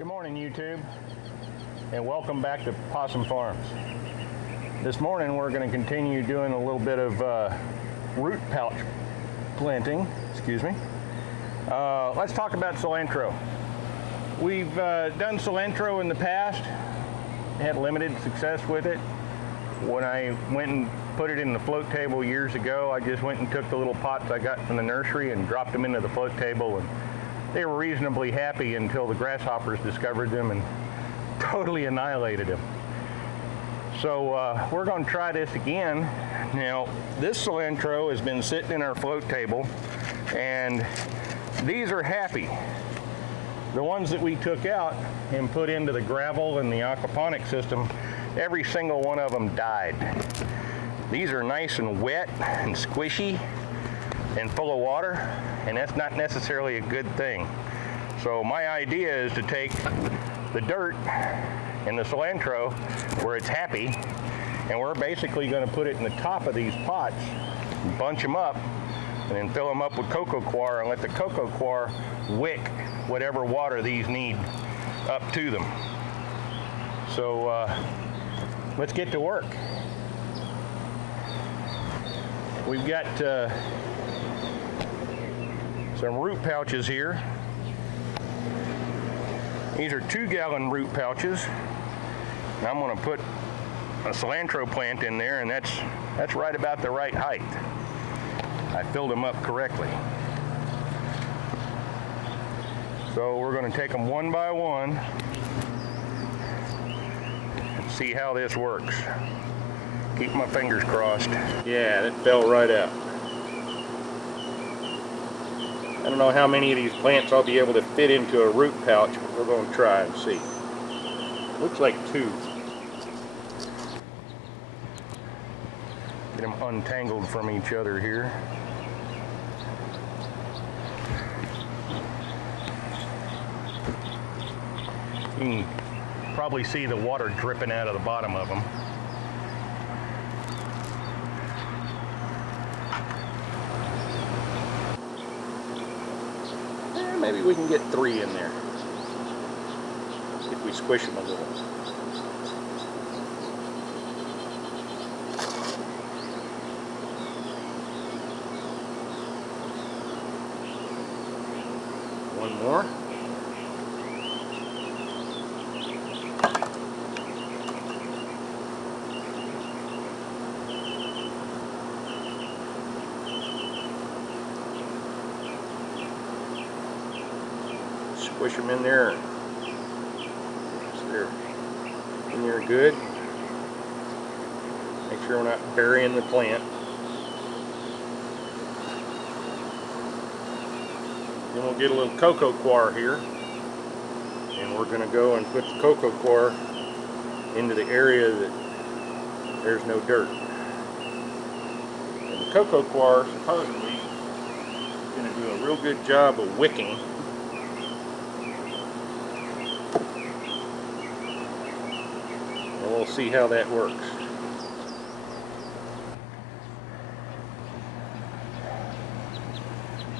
Good morning, YouTube, and welcome back to Possum Farms. This morning we're going to continue doing a little bit of root pouch planting. Excuse me. Let's talk about cilantro. We've done cilantro in the past, had limited success with it. When I went and put it in the float table years ago, I just went and took the little pots I got from the nursery and dropped them into the float table, and they were reasonably happy until the grasshoppers discovered them and totally annihilated them. So we're going to try this again. Now, this cilantro has been sitting in our float table, and these are happy. The ones that we took out and put into the gravel and the aquaponic system, every single one of them died. These are nice and wet and squishy and full of water, and that's not necessarily a good thing. So my idea is to take the dirt and the cilantro where it's happy, and we're basically going to put it in the top of these pots, bunch them up, and then fill them up with Coco Coir and let the Coco Coir wick whatever water these need up to them. So let's get to work. We've got some root pouches here. These are 2-gallon root pouches. And I'm going to put a cilantro plant in there, and that's right about the right height. I filled them up correctly. So we're going to take them one by one and see how this works. Keep my fingers crossed. Yeah, it fell right out. I don't know how many of these plants I'll be able to fit into a root pouch, but we're going to try and see. Looks like 2. Get them untangled from each other here. You can probably see the water dripping out of the bottom of them. Maybe we can get 3 in there if we squish them a little. One more. Squish them in there. So they're in there good. Make sure we're not burying the plant. Then we'll get a little Coco Coir here, and we're going to go and put the Coco Coir into the area that there's no dirt. And the Coco Coir supposedly is going to do a real good job of wicking. We'll see how that works.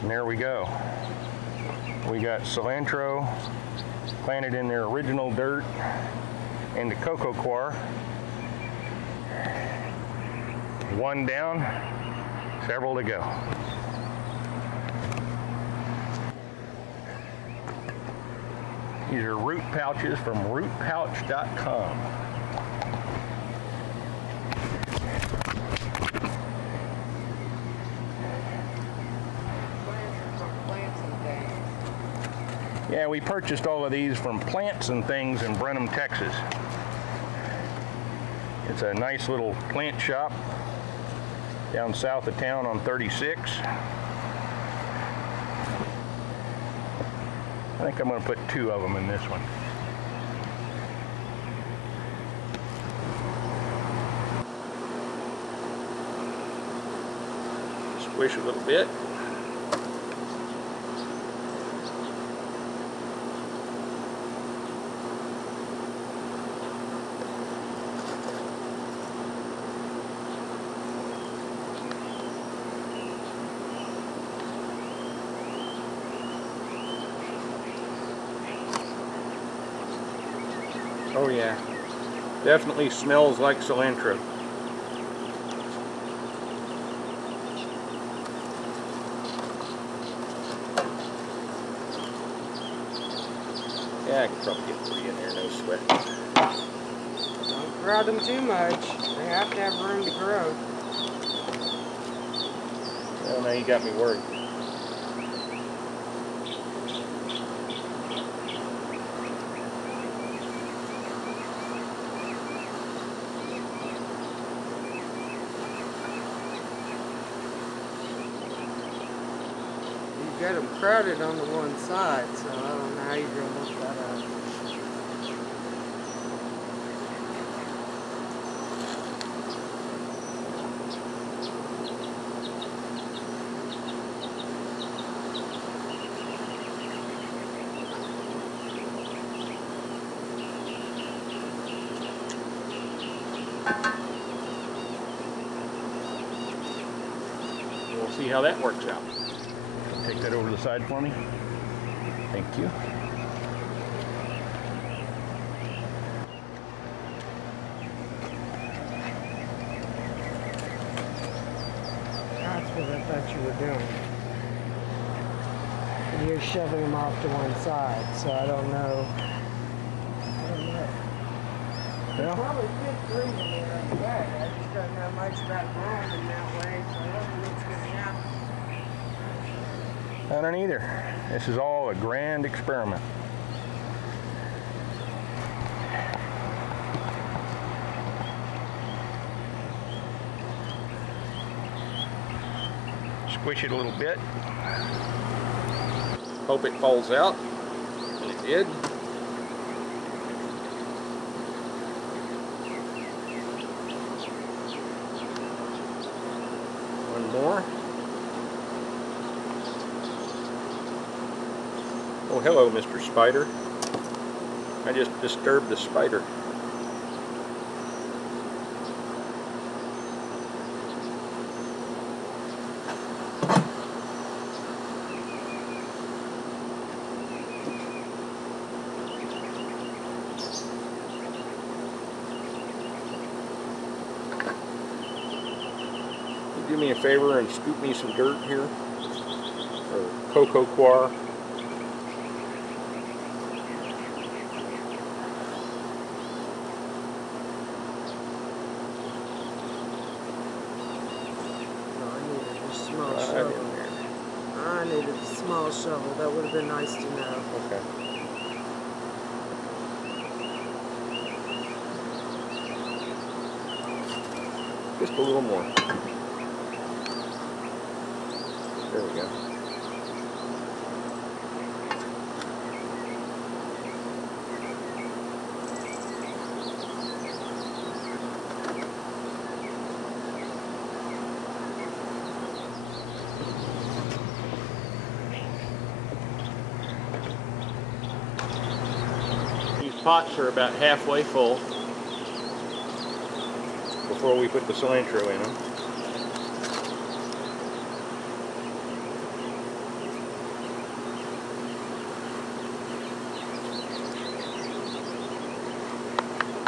And there we go. We got cilantro planted in their original dirt and the Coco Coir. 1 down, several to go. These are root pouches from rootpouch.com. Yeah, we purchased all of these from Plants and Things in Brenham, Texas. It's a nice little plant shop down south of town on 36. I think I'm going to put 2 of them in this one. Squish a little bit. Oh yeah, definitely smells like cilantro. Yeah, I can probably get 3 in there, no sweat. Don't crowd them too much. They have to have room to grow. Well, now you got me worried. You got them crowded on the one side, so I don't know how you're going to look that up. We'll see how that works out. Take that over to the side for me. Thank you. That's what I thought you were doing. You're shoving them off to one side, so I don't know. Yeah. Probably fit 3 in there on the back. I just don't know much about growing in that way, so I don't know what's going to happen. I don't either. This is all a grand experiment. Squish it a little bit. Hope it falls out. And it did. One more. Oh, hello, Mr. Spider. I just disturbed the spider. Do me a favor and scoop me some dirt here, or Coco Coir. I needed a small shovel. That would have been nice to know. Okay. Just a little more. There we go. These pots are about halfway full before we put the cilantro in them.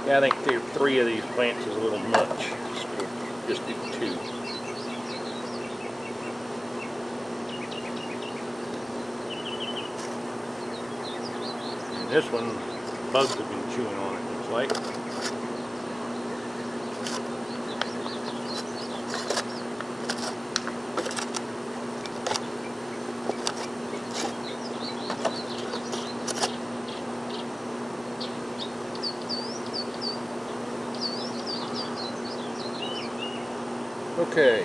Yeah, I think 3 of these plants is a little much. So we'll just do 2. And this one, bugs have been chewing on it, looks like. Okay,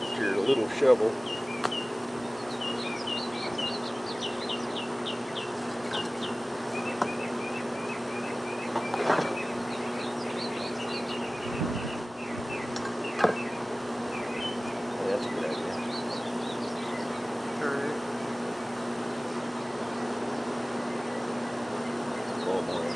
here's your little shovel. That's a good idea. Alright. A little more.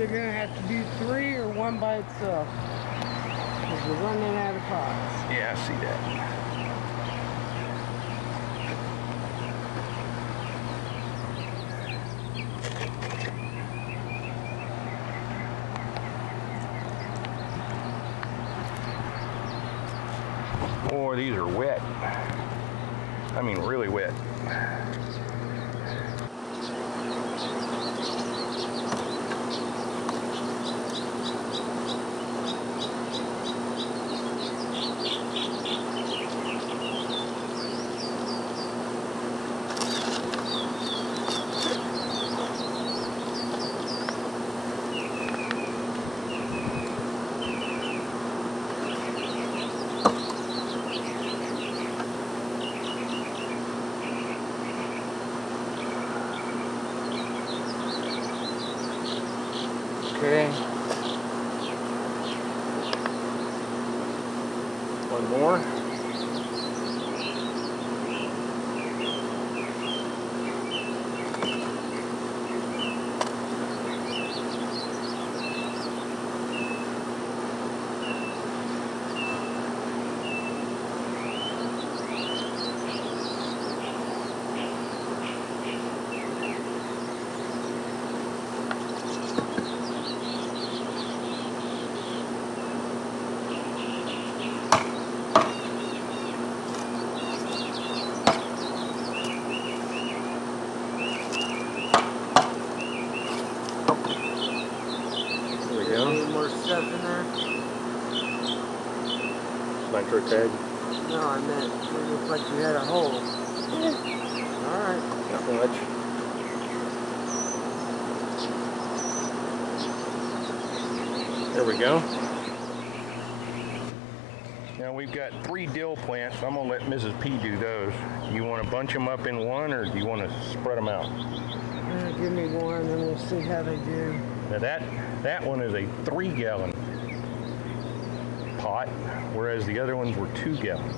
either gonna have to do 3 or 1 by itself. Because we're running out of pots. Yeah, I see that. Boy, these are wet. I mean, really wet. Okay. One more. Any more stuff in there? Cilantro tag. No, I meant it looked like you had a hole. Alright. Not much. There we go. Now we've got 3 dill plants. I'm gonna let Mrs. P do those. You want to bunch them up in one, or do you want to spread them out? Give me one and we'll see how they do. Now that one is a 3-gallon pot, whereas the other ones were 2 gallons.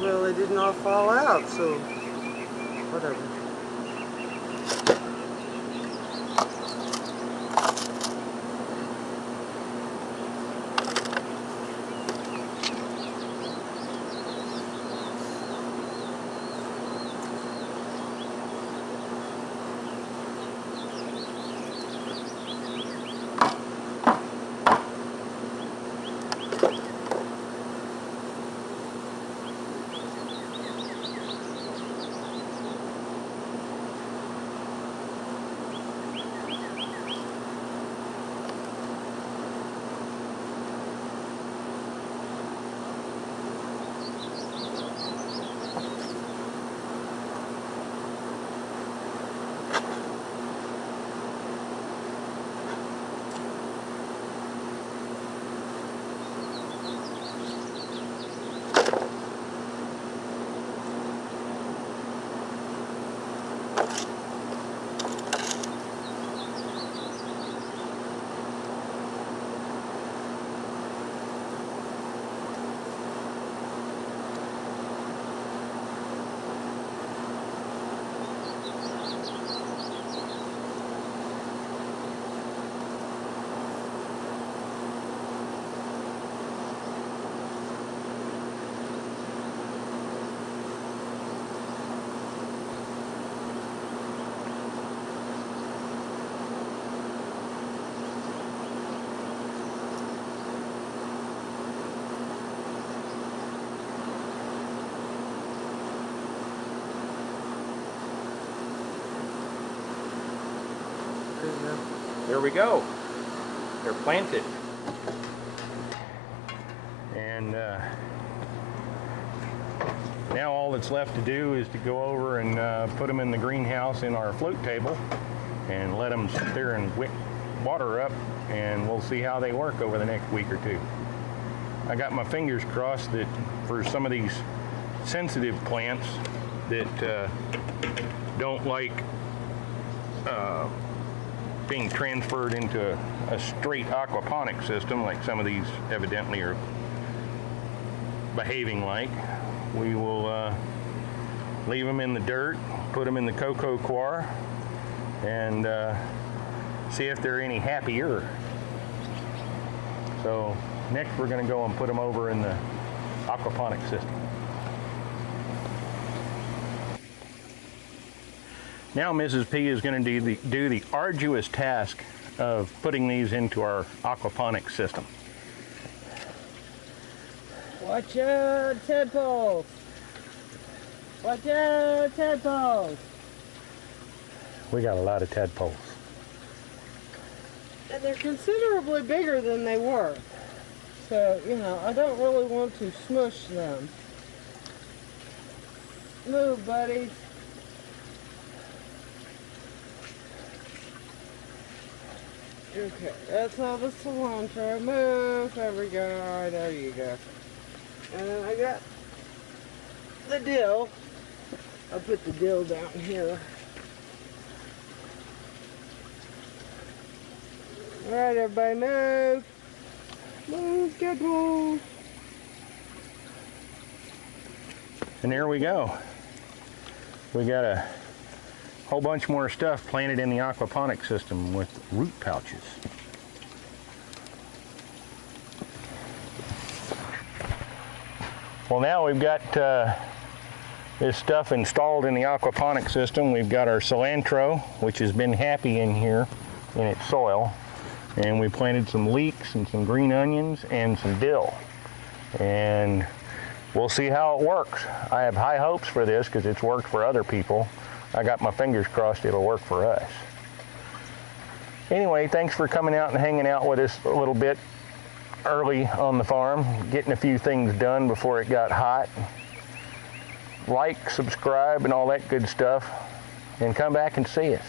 Well, they didn't all fall out, so whatever. There we go. They're planted. And now all that's left to do is to go over and put them in the greenhouse in our float table and let them sit there and wick water up, and we'll see how they work over the next week or two. I got my fingers crossed that for some of these sensitive plants that don't like being transferred into a straight aquaponic system like some of these evidently are behaving like, we will leave them in the dirt, put them in the Coco Coir, and see if they're any happier. So next we're going to go and put them over in the aquaponic system. Now Mrs. P is going to do the arduous task of putting these into our aquaponic system. Watch out, tadpoles! Watch out, tadpoles! We got a lot of tadpoles. And they're considerably bigger than they were. So, you know, I don't really want to smush them. Move, buddies. Okay, that's all the cilantro. Move. There we go. There you go. And then I got the dill. I'll put the dill down here. Alright, everybody, move. Move, good move. And there we go. We got a whole bunch more stuff planted in the aquaponic system with root pouches. Well, now we've got this stuff installed in the aquaponic system. We've got our cilantro, which has been happy in here in its soil. And we planted some leeks and some green onions and some dill. And we'll see how it works. I have high hopes for this because it's worked for other people. I got my fingers crossed it'll work for us. Anyway, thanks for coming out and hanging out with us a little bit early on the farm, getting a few things done before it got hot. Like, subscribe, and all that good stuff, and come back and see us.